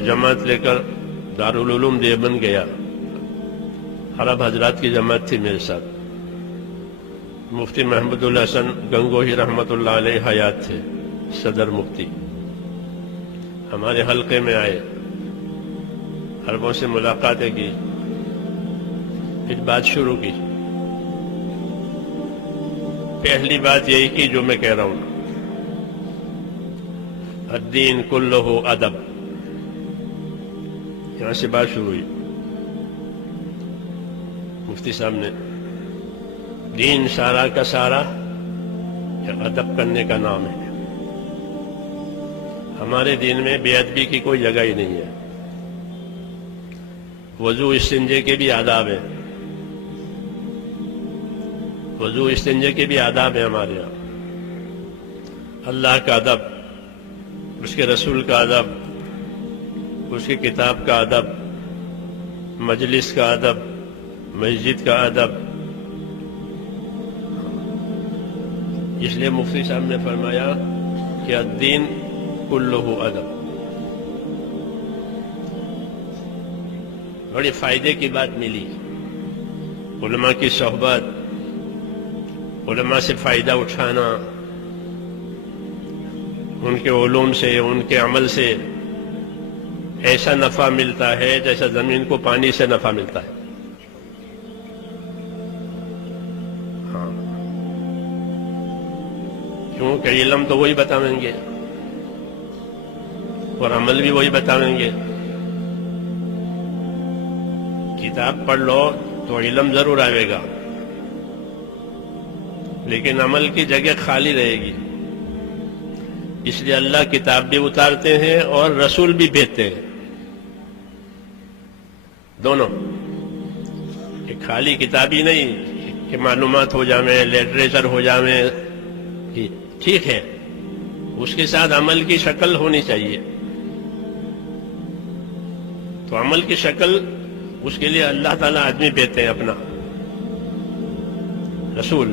جماعت لے کر دارالعلوم دیوبند گیا. عرب حضرات کی جماعت تھی میرے ساتھ. مفتی محمد الحسن گنگوہی رحمۃ اللہ علیہ حیات تھے صدر مفتی. ہمارے حلقے میں آئے, عربوں سے ملاقاتیں کی, پھر بات شروع کی. پہلی بات یہی کی جو میں کہہ رہا ہوں, الدین کلہ ادب. یہاں سے بات شروع ہوئی. مفتی صاحب نے, دین سارا کا سارا ادب کرنے کا نام ہے. ہمارے دین میں بے ادبی کی کوئی جگہ ہی نہیں ہے. وضو استنجے کے بھی آداب ہیں, وضو استنجے کے بھی آداب ہیں ہمارے یہاں. اللہ کا ادب, اس کے رسول کا ادب, اس کی کتاب کا ادب, مجلس کا ادب, مسجد کا ادب. اس لیے مفتی صاحب نے فرمایا کہ الدین کلہ ادب. بڑی فائدے کی بات ملی. علماء کی صحبت, علماء سے فائدہ اٹھانا, ان کے علوم سے, ان کے عمل سے ایسا نفع ملتا ہے جیسا زمین کو پانی سے نفع ملتا ہے. ہاں, کیونکہ علم تو وہی بتائیں گے اور عمل بھی وہی بتائیں گے. کتاب پڑھ لو تو علم ضرور آئے گا, لیکن عمل کی جگہ خالی رہے گی. اس لیے اللہ کتاب بھی اتارتے ہیں اور رسول بھی بھیجتے ہیں, دونوں. کہ خالی کتاب ہی نہیں کہ معلومات ہو جائیں, لٹریچر ہو جائیں, ٹھیک ہے, اس کے ساتھ عمل کی شکل ہونی چاہیے. تو عمل کی شکل, اس کے لیے اللہ تعالیٰ آدمی بھیجتے ہیں اپنا رسول.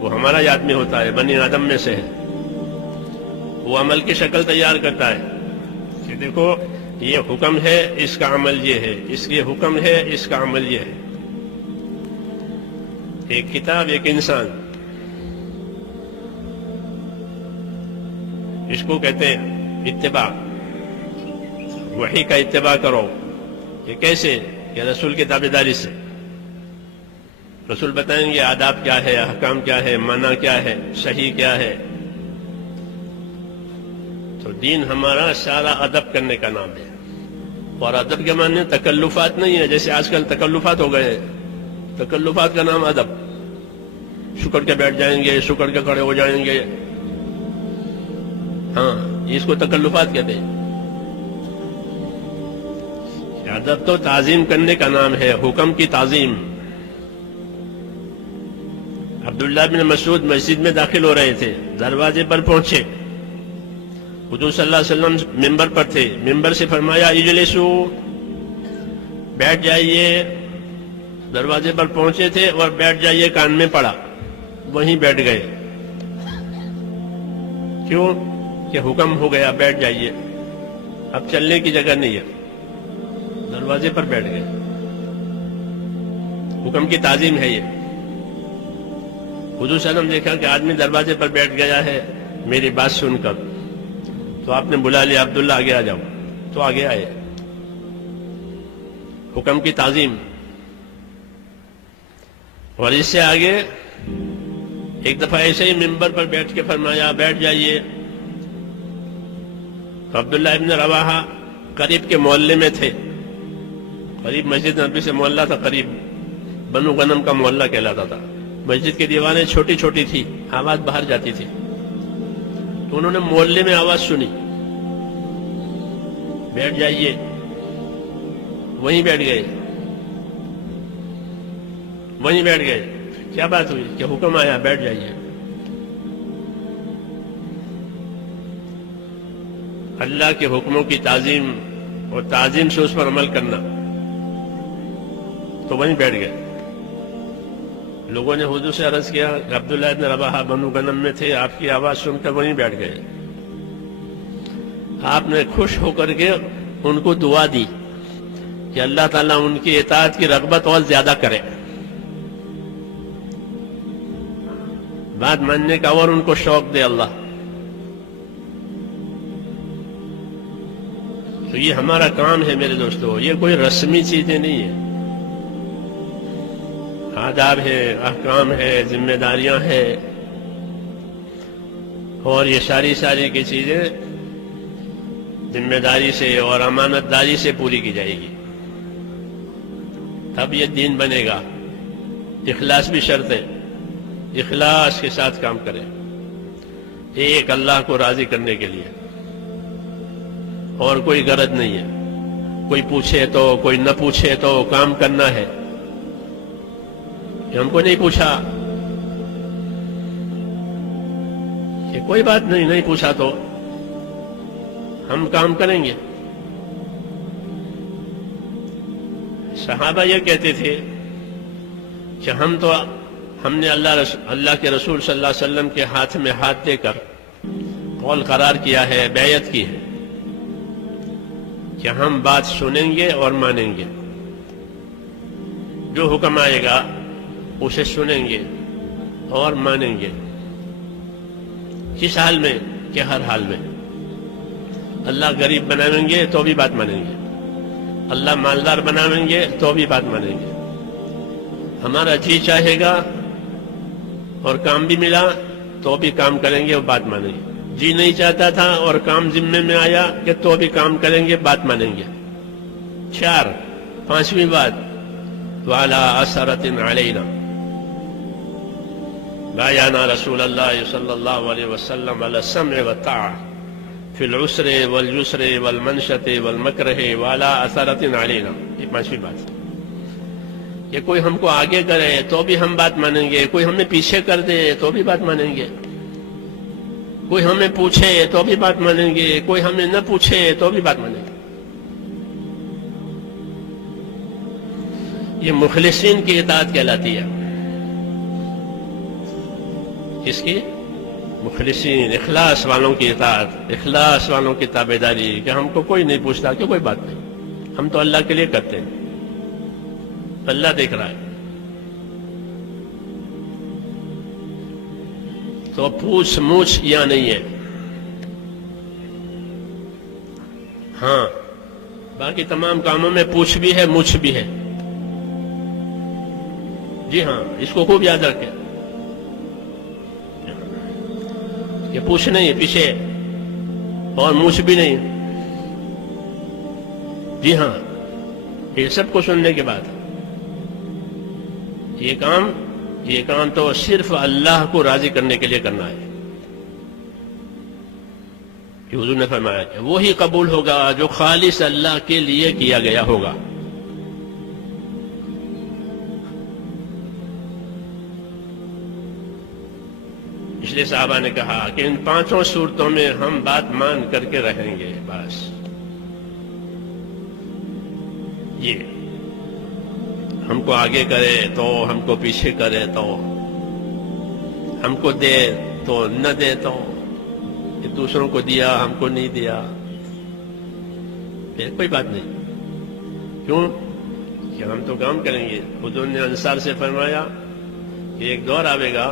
وہ ہمارا ہی آدمی ہوتا ہے, بنی آدم میں سے ہے. وہ عمل کی شکل تیار کرتا ہے کہ دیکھو یہ حکم ہے, اس کا عمل یہ ہے, اس کے حکم ہے, اس کا عمل یہ ہے. ایک کتاب, ایک انسان, اس کو کہتے ہیں اتباع. وحی کا اتباع کرو. یہ کیسے؟ کہ رسول کی تابعداری سے. رسول بتائیں گے آداب کیا ہے, احکام کیا ہے, منع کیا ہے, صحیح کیا ہے. تو دین ہمارا سارا ادب کرنے کا نام ہے. اور ادب کے معنی تکلفات نہیں ہے جیسے آج کل تکلفات ہو گئے. تکلفات کا نام ادب. شکر کے بیٹھ جائیں گے, شکر کے کھڑے ہو جائیں گے. ہاں, اس کو تکلفات کہتے ہیں. ادب تو تعظیم کرنے کا نام ہے, حکم کی تعظیم. عبداللہ بن مسعود مسجد میں داخل ہو رہے تھے, دروازے پر پہنچے. حضور صلی اللہ علیہ وسلم ممبر پر تھے. ممبر سے فرمایا اجلسو, بیٹھ جائیے. دروازے پر پہنچے تھے اور بیٹھ جائیے کان میں پڑا, وہیں بیٹھ گئے. کیوں؟ کہ حکم ہو گیا بیٹھ جائیے, اب چلنے کی جگہ نہیں ہے. دروازے پر بیٹھ گئے. حکم کی تعظیم ہے یہ. حضور صلی اللہ علیہ وسلم دیکھا کہ آدمی دروازے پر بیٹھ گیا ہے میری بات سن کر, تو آپ نے بلا لیا, عبداللہ آگے آ جاؤ. تو آگے آئے. حکم کی تعظیم. اور اس سے آگے ایک دفعہ ایسے ہی ممبر پر بیٹھ کے فرمایا بیٹھ جائیے. تو عبداللہ ابن رواحہ قریب کے محلے میں تھے. قریب مسجد نبی سے محلہ تھا, قریب بنو غنم کا محلہ کہلاتا تھا. مسجد کی دیواریں چھوٹی چھوٹی تھی, آواز باہر جاتی تھی. تو انہوں نے محلے میں آواز سنی, بیٹھ جائیے. وہیں بیٹھ گئے. وہیں بیٹھ گئے. کیا بات ہوئی؟ کہ حکم آیا بیٹھ جائیے. اللہ کے حکموں کی تعظیم اور تعظیم سے اس پر عمل کرنا. تو وہیں بیٹھ گئے. لوگوں نے حضور سے عرض کیا کہ عبداللہ ابن رواحہ بنو غنم میں تھے, آپ کی آواز سن کر وہیں بیٹھ گئے. آپ نے خوش ہو کر کے ان کو دعا دی کہ اللہ تعالیٰ ان کی اطاعت کی رغبت اور زیادہ کرے، بات ماننے کا اور ان کو شوق دے اللہ. تو یہ ہمارا کام ہے میرے دوستو، یہ کوئی رسمی چیزیں نہیں ہیں، آداب ہے، احکام ہے، ذمہ داریاں ہیں، اور یہ ساری کی چیزیں ذمہ داری سے اور امانت داری سے پوری کی جائے گی، تب یہ دین بنے گا. اخلاص بھی شرط ہے، اخلاص کے ساتھ کام کریں، ایک اللہ کو راضی کرنے کے لیے، اور کوئی غرض نہیں ہے. کوئی پوچھے تو کوئی نہ پوچھے تو کام کرنا ہے. کہ ہم کو نہیں پوچھا کہ کوئی بات نہیں پوچھا تو ہم کام کریں گے. صحابہ یہ کہتے تھے کہ ہم نے اللہ کے رسول صلی اللہ علیہ وسلم کے ہاتھ میں ہاتھ دے کر قول قرار کیا ہے، بیعت کی ہے کہ ہم بات سنیں گے اور مانیں گے، جو حکم آئے گا اسے سنیں گے اور مانیں گے. کس حال میں؟ کہ ہر حال میں. اللہ غریب بنائیں گے تو بھی بات مانیں گے، اللہ مالدار بنائیں گے تو بھی بات مانیں گے. ہمارا جی چاہے گا اور کام بھی ملا تو بھی کام کریں گے اور بات مانیں گے. جی نہیں چاہتا تھا اور کام ذمے میں آیا کہ تو بھی کام کریں گے، بات مانیں گے. 4. 5ویں بات، وعلی اثرۃ علینا بایانا رسول اللہ صلی اللہ علیہ وسلم علی السمع والطاعہ فی العسر والیسر والمنشۃ والمکرہ وعلی اثرۃ علینا. یہ 5ویں بات کہ کوئی ہم کو آگے کرے تو بھی ہم بات مانیں گے، کوئی ہمیں پیچھے کر دے تو بھی بات مانیں گے، کوئی ہمیں پوچھے تو بھی بات مانیں گے، کوئی ہمیں نہ پوچھے تو بھی بات مانیں گے. یہ مخلصین کی اطاعت کہلاتی ہے. کس کی؟ مخلصین، اخلاص والوں کی اطاعت، اخلاص والوں کی تابعداری، کہ ہم کو کوئی نہیں پوچھتا کہ کوئی بات نہیں، ہم تو اللہ کے لیے کرتے ہیں، اللہ دیکھ رہا ہے. تو پوچھ موچھ یا نہیں ہے. ہاں، باقی تمام کاموں میں پوچھ بھی ہے، موچھ بھی ہے. جی ہاں، اس کو خوب یاد رکھیں کہ پوچھ نہیں پیچھے اور موچھ بھی نہیں. جی ہاں، یہ سب کو سننے کے بعد یہ کام تو صرف اللہ کو راضی کرنے کے لیے کرنا ہے. کہ حضور نے فرمایا کہ وہی قبول ہوگا جو خالص اللہ کے لیے کیا گیا ہوگا. اس لیے صحابہ نے کہا کہ ان 5 صورتوں میں ہم بات مان کر کے رہیں گے. بس یہ ہم کو آگے کرے تو ہم کو پیچھے کرے تو ہم کو دے تو نہ دے تو کہ دوسروں کو دیا ہم کو نہیں دیا، پھر کوئی بات نہیں. کیوں کہ ہم تو کام کریں گے. حضور نے انصار سے فرمایا کہ ایک دور آئے گا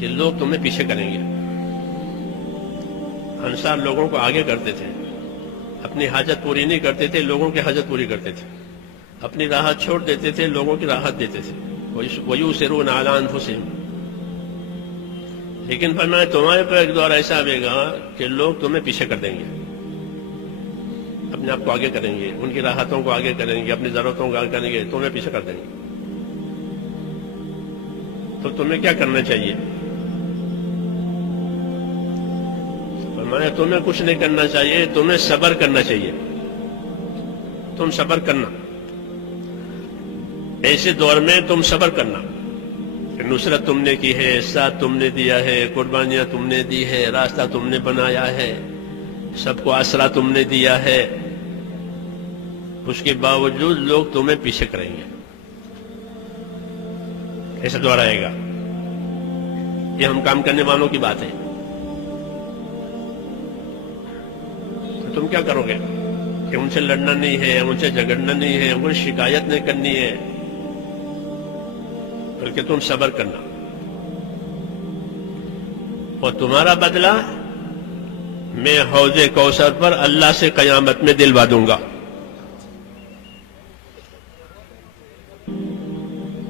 کہ لوگ تمہیں پیچھے کریں گے. انصار لوگوں کو آگے کرتے تھے، اپنی حاجت پوری نہیں کرتے تھے، لوگوں کی حاجت پوری کرتے تھے. اپنی راحت چھوڑ دیتے تھے، لوگوں کی راحت دیتے تھے. وَيُؤْثِرُونَ عَلَىٰ أَنفُسِهِمْ. لیکن فرمایا تمہارے پر ایک دور ایسا آئے گا کہ لوگ تمہیں پیچھے کر دیں گے، اپنے آپ کو آگے کریں گے، ان کی راحتوں کو آگے کریں گے، اپنی ضرورتوں کو آگے کریں گے، تمہیں پیچھے کر دیں گے. تو تمہیں کیا کرنا چاہیے؟ فرمایا تمہیں کچھ نہیں کرنا چاہیے، تمہیں صبر کرنا چاہیے. تم صبر کرنا، ایسے دور میں تم صبر کرنا کہ نصرت تم نے کی ہے، ساتھ تم نے دیا ہے، قربانیاں تم نے دی ہے، راستہ تم نے بنایا ہے، سب کو آسرا تم نے دیا ہے، اس کے باوجود لوگ تمہیں پیچھے کریں گے. ایسا دور آئے گا. یہ ہم کام کرنے والوں کی بات ہے. تم کیا کرو گے کہ ان سے لڑنا نہیں ہے، ان سے جھگڑنا نہیں ہے، ان کو شکایت نہیں کرنی ہے، بلکہ تم صبر کرنا، اور تمہارا بدلہ میں حوض کوثر پر اللہ سے قیامت میں دلوا دوں گا.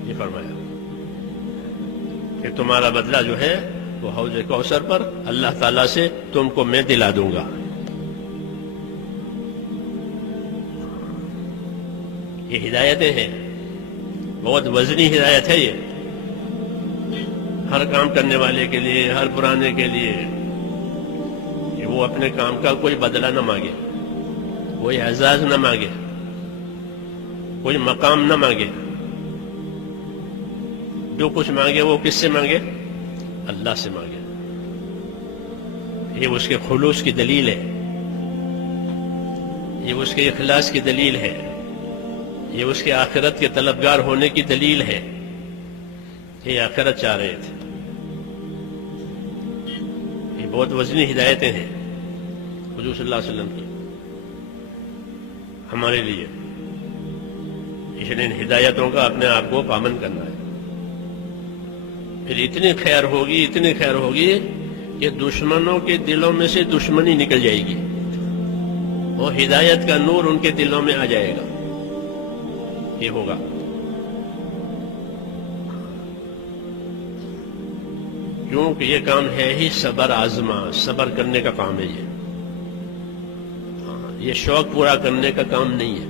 یہ فرمایا کہ تمہارا بدلہ جو ہے وہ حوض کوثر پر اللہ تعالیٰ سے تم کو میں دلا دوں گا. یہ ہدایتیں ہیں، بہت وزنی ہدایت ہے یہ، ہر کام کرنے والے کے لیے، ہر پرانے کے لیے، کہ وہ اپنے کام کا کوئی بدلہ نہ مانگے، کوئی اعزاز نہ مانگے، کوئی مقام نہ مانگے. جو کچھ مانگے وہ کس سے مانگے؟ اللہ سے مانگے. یہ اس کے خلوص کی دلیل ہے، یہ اس کے اخلاص کی دلیل ہے، یہ اس کے آخرت کے طلبگار ہونے کی دلیل ہے. یہ آخرت چاہ رہے تھے. یہ بہت وزنی ہدایتیں ہیں حضور صلی اللہ علیہ وسلم کی ہمارے لیے. اس لیے ان ہدایتوں کا اپنے آپ کو پابند کرنا ہے. پھر اتنی خیر ہوگی، اتنی خیر ہوگی کہ دشمنوں کے دلوں میں سے دشمنی نکل جائے گی، وہ ہدایت کا نور ان کے دلوں میں آ جائے گا. یہ ہوگا. کیونکہ یہ کام ہے ہی صبر آزما، صبر کرنے کا کام ہے. یہ شوق پورا کرنے کا کام نہیں ہے.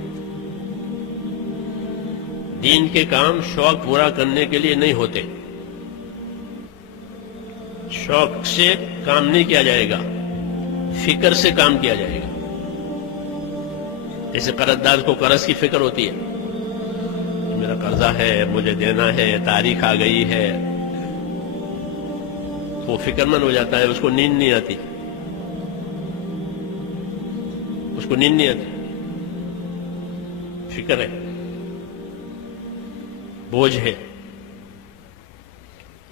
دین کے کام شوق پورا کرنے کے لیے نہیں ہوتے. شوق سے کام نہیں کیا جائے گا، فکر سے کام کیا جائے گا. جیسے قرض دار کو قرض کی فکر ہوتی ہے، میرا قرضہ ہے، مجھے دینا ہے، تاریخ آ گئی ہے، وہ فکر مند ہو جاتا ہے. اس کو نیند نہیں آتی، اس کو نیند نہیں آتی. فکر ہے، بوجھ ہے.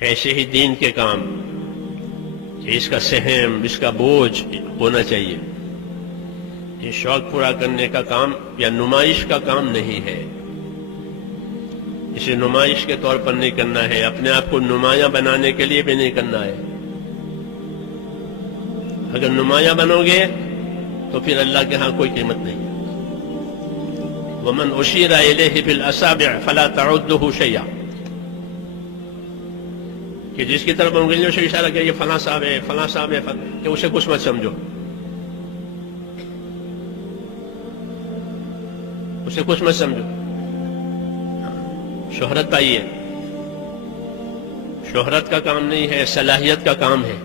ایسے ہی دین کے کام، اس کا سہم، اس کا بوجھ ہونا چاہیے. یہ شوق پورا کرنے کا کام یا نمائش کا کام نہیں ہے. اسے نمائش کے طور پر نہیں کرنا ہے، اپنے آپ کو نمایاں بنانے کے لیے بھی نہیں کرنا ہے. اگر نمایاں بنو گے تو پھر اللہ کے ہاں کوئی قیمت نہیں ہے. وَمَنْ أُشِيرَ إِلَيْهِ بِالْأَصَابِعِ فَلَا تَعُدُّهُ شَيْئًا، کہ جس کی طرف انگلیوں سے اشارہ کیا یہ فلاں صاحب ہے، فلاں صاحب ہے، کہ اسے کچھ مت سمجھو، اسے کچھ مت سمجھو. شہرت پائیے، شہرت کا کام نہیں ہے، صلاحیت کا کام ہے.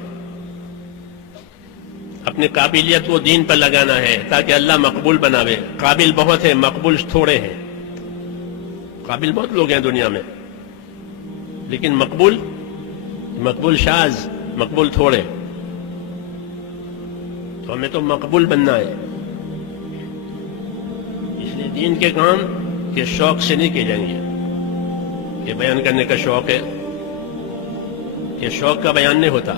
اپنی قابلیت کو دین پر لگانا ہے تاکہ اللہ مقبول بناوے. قابل بہت ہے، مقبول تھوڑے ہیں. قابل بہت لوگ ہیں دنیا میں، لیکن مقبول شاذ، مقبول تھوڑے. تو ہمیں تو مقبول بننا ہے. اس لیے دین کے کام کے شوق سے نہیں کیے جائیں گے. یہ بیان کرنے کا شوق ہے، یہ شوق کا بیان نہیں ہوتا.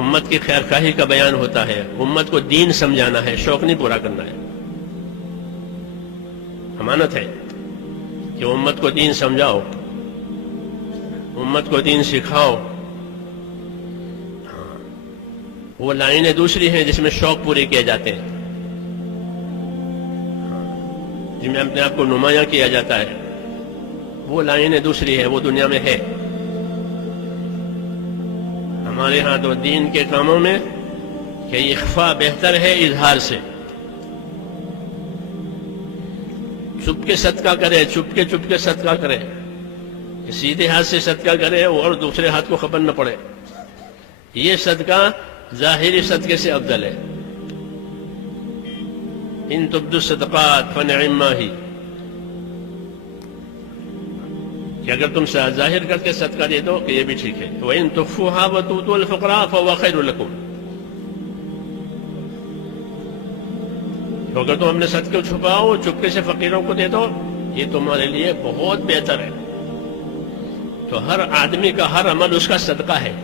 امت کی خیر خواہی کا بیان ہوتا ہے. امت کو دین سمجھانا ہے، شوق نہیں پورا کرنا ہے. امانت ہے کہ امت کو دین سمجھاؤ، امت کو دین سکھاؤ. وہ لائنیں دوسری ہیں جس میں شوق پورے کیے جاتے ہیں، جن میں اپنے آپ کو نمایاں کیا جاتا ہے. وہ لائنیں دوسری ہے، وہ دنیا میں ہے. ہمارے ہاں تو دین کے کاموں میں کہ اخفاء بہتر ہے اظہار سے. چپ کے صدقہ کرے، چپ کے صدقہ کرے، سیدھے ہاتھ سے صدقہ کرے اور دوسرے ہاتھ کو خبر نہ پڑے. یہ صدقہ ظاہری صدقے سے افضل ہے. ان تبدوا الصدقات فنعما ہی، کہ اگر تم ظاہر کر کے صدقہ دے دو کہ یہ بھی ٹھیک ہے. وَإِن تُخْفُوهَا وَتُؤْتُوها الْفُقَرَاءَ فَهُوَ خَيْرٌ لَكُمْ، تو اگر تم اپنے صدقے کو چھپاؤ، چپکے سے فقیروں کو دے دو، یہ تمہارے لیے بہت بہتر ہے. تو ہر آدمی کا ہر عمل اس کا صدقہ ہے.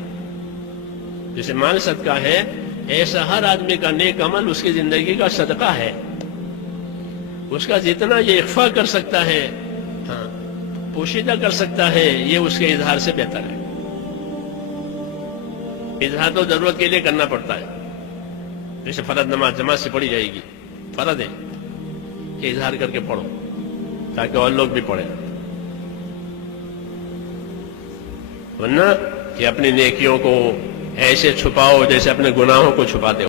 جیسے مال صدقہ ہے، ایسا ہر آدمی کا نیک عمل اس کی زندگی کا صدقہ ہے. اس کا جتنا یہ اخفا کر سکتا ہے، پوشیدہ کر سکتا ہے، یہ اس کے اظہار سے بہتر ہے. اظہار تو ضرورت کے لیے کرنا پڑتا ہے. جیسے فرض نماز جماعت سے پڑھی جائے گی، فرض ہے کہ اظہار کر کے پڑھو تاکہ اور لوگ بھی پڑھیں. ورنہ کہ اپنی نیکیوں کو ایسے چھپاؤ جیسے اپنے گناہوں کو چھپاتے ہو.